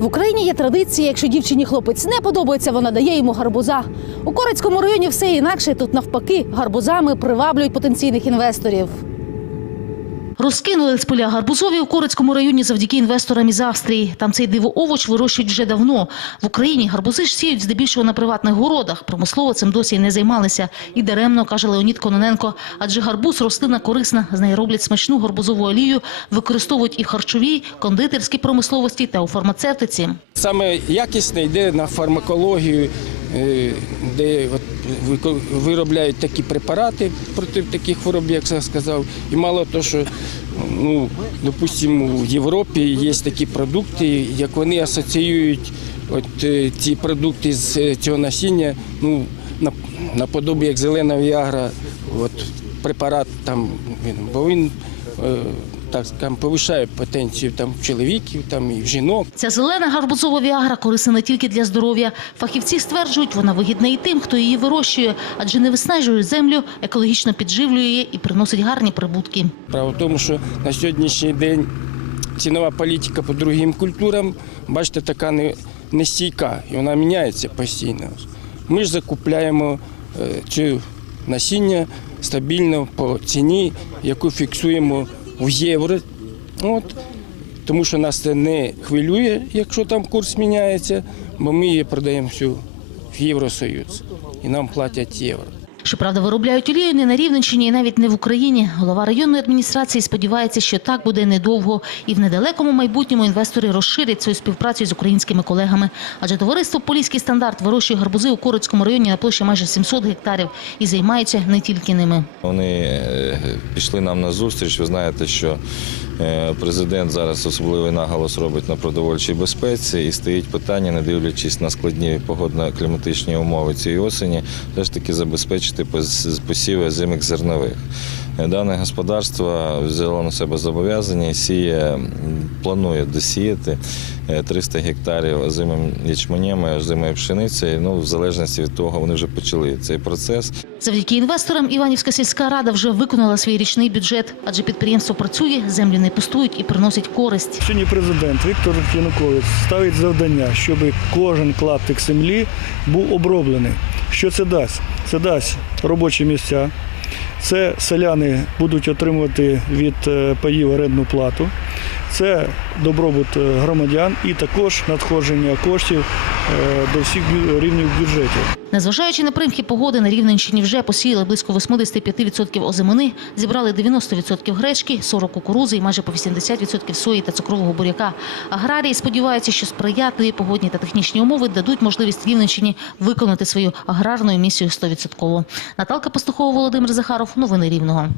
В Україні є традиція, якщо дівчині хлопець не подобається, вона дає йому гарбуза. У Корецькому районі все інакше. Тут навпаки гарбузами приваблюють потенційних інвесторів. Розкинули з поля гарбузові у Корецькому районі завдяки інвесторам із Австрії. Там цей дивоовоч вирощують вже давно. В Україні гарбузи ж сіють здебільшого на приватних городах. Промислово цим досі не займалися. І даремно, каже Леонід Кононенко. Адже гарбуз рослина корисна. З неї роблять смачну гарбузову олію, використовують і в харчовій, кондитерській промисловості та у фармацевтиці. Саме якісне йде на фармакологію, де от виробляють такі препарати проти таких хвороб, як я сказав. І мало того, що ну, допустимо, в Європі є такі продукти, як вони асоціюють от, е, ці продукти з е, цього насіння, ну, наподобі як зелена віагра, от, препарат там, бо він е, так скажемо, повишає потенцію там, чоловіків там, і в жінок. Ця зелена гарбузова віагра корисна не тільки для здоров'я. Фахівці стверджують, вона вигідна і тим, хто її вирощує, адже не виснажує землю, екологічно підживлює її і приносить гарні прибутки. Справа в тому, що на сьогоднішній день цінова політика по другим культурам, бачите, така не, не стійка, і вона міняється постійно. Ми ж закупляємо е, цю насіння стабільно по ціні, яку фіксуємо в євро. От, тому що нас це не хвилює, якщо там курс міняється, бо ми її продаємо всю в Євросоюз і нам платять євро. Щоправда, виробляють олію не на Рівненщині і навіть не в Україні. Голова районної адміністрації сподівається, що так буде недовго. І в недалекому майбутньому інвестори розширять свою співпрацю з українськими колегами. Адже товариство Поліський стандарт вирощує гарбузи у Корицькому районі на площі майже 700 гектарів і займається не тільки ними. Вони е, пішли нам на зустріч. Ви знаєте, що президент зараз особливий наголос робить на продовольчій безпеці і стоїть питання, не дивлячись на складні погодно-кліматичні умови цієї осені, все ж таки забезпечити пос- посіви зимих зернових. Е, Дане господарство взяло на себе зобов'язання і сіє, планує досіяти е, 300 гектарів озимим ячменем і озимою пшеницею. Ну, в залежності від того, вони вже почали цей процес. Завдяки інвесторам Іванівська сільська рада вже виконала свій річний бюджет, адже підприємство працює, землі не пустують і приносить користь. Сьогодні президент Віктор Янукович ставить завдання, щоб кожен клаптик землі був оброблений. Що це дасть? Це дасть робочі місця. Це селяни будуть отримувати від е, паїв орендну плату. Це добробут е, громадян і також надходження коштів е, до всіх рівнів бюджетів. Незважаючи на примхи погоди, на Рівненщині вже посіяли близько 85% озимини, зібрали 90% гречки, 40 кукурузи і майже по 80% сої та цукрового буряка. Аграрії сподіваються, що сприятливі погодні та технічні умови дадуть можливість Рівненщині виконати свою аграрну місію 100%. Наталка Пастухова, Володимир Захаров. Новини Рівного.